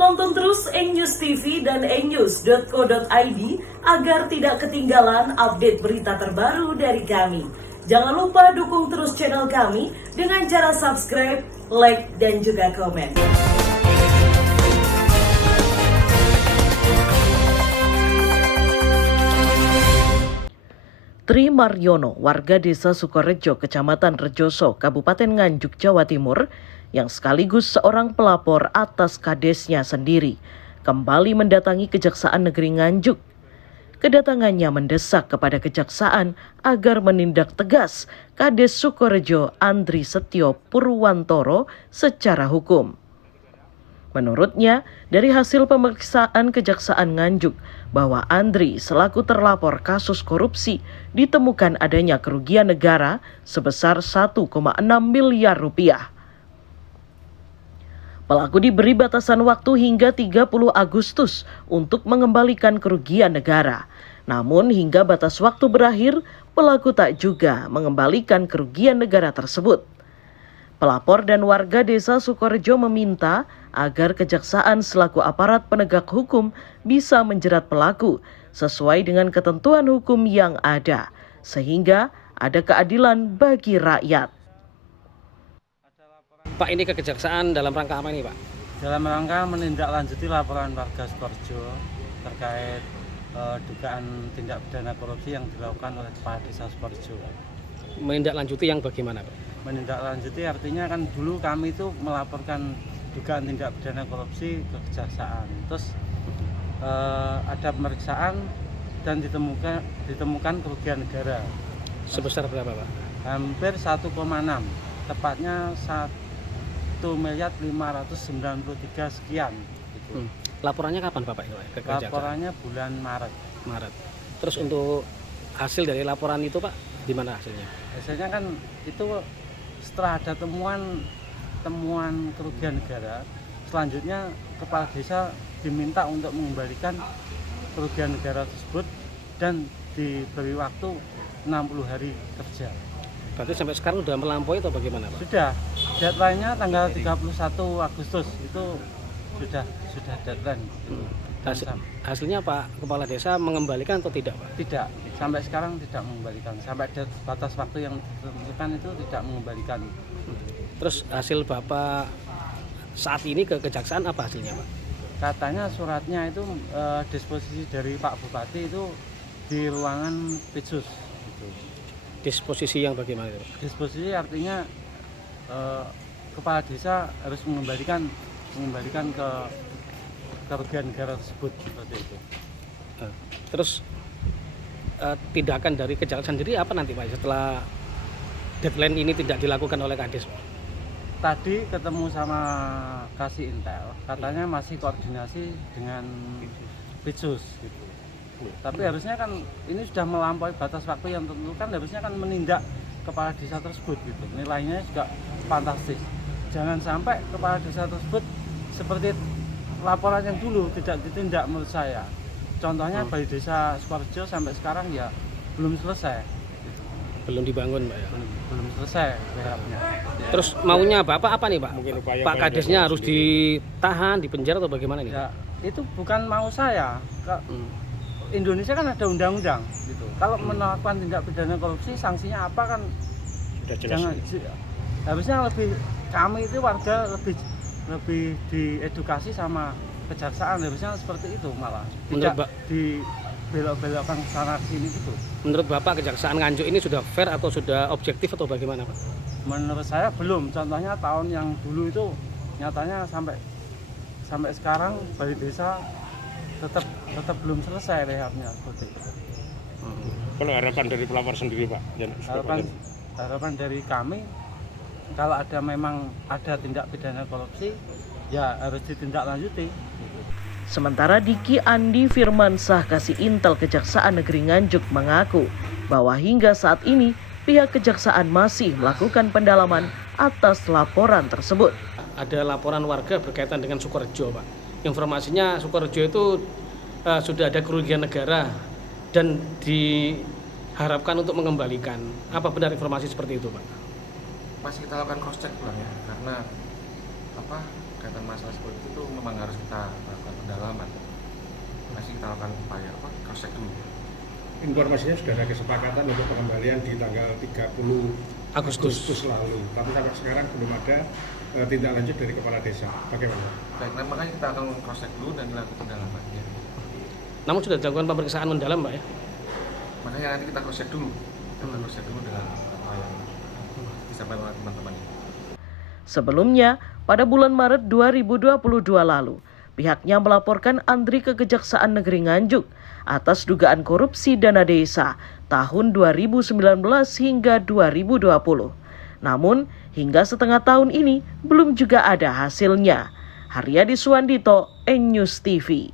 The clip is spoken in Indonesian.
Tonton terus News TV dan news.co.id agar tidak ketinggalan update berita terbaru dari kami. Jangan lupa dukung terus channel kami dengan cara subscribe, like, dan juga komen. Tri Maryono, warga desa Sukorejo, Kecamatan Rejoso, Kabupaten Nganjuk, Jawa Timur, yang sekaligus seorang pelapor atas kadesnya sendiri, kembali mendatangi Kejaksaan Negeri Nganjuk. Kedatangannya mendesak kepada Kejaksaan agar menindak tegas Kades Sukorejo Andri Setio Purwantoro secara hukum. Menurutnya, dari hasil pemeriksaan Kejaksaan Nganjuk bahwa Andri selaku terlapor kasus korupsi ditemukan adanya kerugian negara sebesar 1,6 miliar rupiah. Pelaku diberi batasan waktu hingga 30 Agustus untuk mengembalikan kerugian negara. Namun hingga batas waktu berakhir, pelaku tak juga mengembalikan kerugian negara tersebut. Pelapor dan warga desa Sukorejo meminta agar Kejaksaan selaku aparat penegak hukum bisa menjerat pelaku sesuai dengan ketentuan hukum yang ada, sehingga ada keadilan bagi rakyat. Pak, ini ke Kejaksaan dalam rangka apa ini, Pak? Dalam rangka menindaklanjuti laporan warga Sukorejo terkait dugaan tindak pidana korupsi yang dilakukan oleh Kepala Desa Sukorejo. Menindaklanjuti yang bagaimana, Pak? Menindaklanjuti artinya kan dulu kami itu melaporkan dugaan tindak pidana korupsi ke Kejaksaan. Terus ada pemeriksaan dan ditemukan kerugian negara. Sebesar berapa, Pak? Hampir 1,6, tepatnya 1.593 sekian. Gitu. Laporannya kapan, Bapak? Ke Kejaksaan? Laporannya bulan Maret. Terus untuk hasil dari laporan itu, Pak, di mana hasilnya? Hasilnya kan itu setelah ada temuan kerugian negara, selanjutnya kepala desa diminta untuk mengembalikan kerugian negara tersebut dan diberi waktu 60 hari kerja. Berarti sampai sekarang sudah melampaui atau bagaimana, Pak? Sudah, deadline-nya tanggal 31 Agustus itu sudah deadline. Hasilnya Pak Kepala Desa mengembalikan atau tidak, Pak? Tidak, sampai sekarang tidak mengembalikan. Sampai batas waktu yang ditentukan itu tidak mengembalikan. Terus hasil Bapak saat ini ke Kejaksaan apa hasilnya, Pak? Katanya suratnya itu disposisi dari Pak Bupati itu di ruangan Pitsus. Gitu. Disposisi yang bagaimana itu, Pak? Disposisi artinya Kepala Desa harus mengembalikan ke kerugian negara tersebut, seperti itu. Terus tindakan dari Kejaksaan sendiri apa nanti, Pak, setelah deadline ini tidak dilakukan oleh Kades, Pak? Tadi ketemu sama Kasih Intel, katanya masih koordinasi dengan Pitsus gitu. Tapi harusnya kan ini sudah melampaui batas waktu yang tentukan, harusnya kan menindak kepala desa tersebut gitu. Nilainya juga fantastis. Jangan sampai kepala desa tersebut seperti laporan yang dulu tidak ditindak menurut saya. Contohnya Balai Desa Sukorejo sampai sekarang ya belum selesai. Belum dibangun, Pak, ya? Belum selesai rehabnya. Terus maunya Bapak apa nih, Pak? Pak Kadesnya harus ditahan, dipenjara atau bagaimana nih? Ya, itu bukan mau saya. Indonesia kan ada undang-undang gitu. Kalau melakukan tindak pidana korupsi sanksinya apa kan Sudah jelas. Harusnya kami itu warga lebih diedukasi sama Kejaksaan, harusnya seperti itu malah. Tidak dibelok-belokkan sana sini gitu. Menurut Bapak Kejaksaan Nganjuk ini sudah fair atau sudah objektif atau bagaimana, Pak? Menurut saya belum. Contohnya tahun yang dulu itu nyatanya sampai sekarang Balai Desa tetap belum selesai rehabnya seperti itu. Kalau harapan dari pelapor sendiri, Pak? Harapan dari kami, kalau memang ada tindak pidana korupsi, ya harus ditindaklanjuti. Sementara Diki Andi Firmansyah Kasih Intel Kejaksaan Negeri Nganjuk mengaku bahwa hingga saat ini pihak Kejaksaan masih melakukan pendalaman atas laporan tersebut. Ada laporan warga berkaitan dengan Sukorejo, Pak. Informasinya Sukorejo itu sudah ada kerugian negara dan diharapkan untuk mengembalikan. Apa benar informasi seperti itu, Pak? Masih kita lakukan cross check ulang ya, karena berkaitan masalah seperti itu memang harus kita lakukan pendalaman. Masih kita lakukan upaya cross check dulu. Informasinya sudah ada kesepakatan untuk pengembalian di tanggal 30 Agustus lalu, tapi sampai sekarang belum ada tindak lanjut dari kepala desa. Bagaimana? Baik, nah, makanya kita akan cross check dulu dan dilakukan pendalaman. Ya. Namun sudah dilakukan pemeriksaan mendalam, Pak ya? Makanya nanti kita cross check dulu. Kita cross check dulu dengan apa yang disampaikan oleh teman-teman ini. Sebelumnya, pada bulan Maret 2022 lalu, pihaknya melaporkan Andri ke Kejaksaan Negeri Nganjuk atas dugaan korupsi dana desa tahun 2019 hingga 2020. Namun, hingga setengah tahun ini belum juga ada hasilnya. Haryadi Suwandito, N-News TV.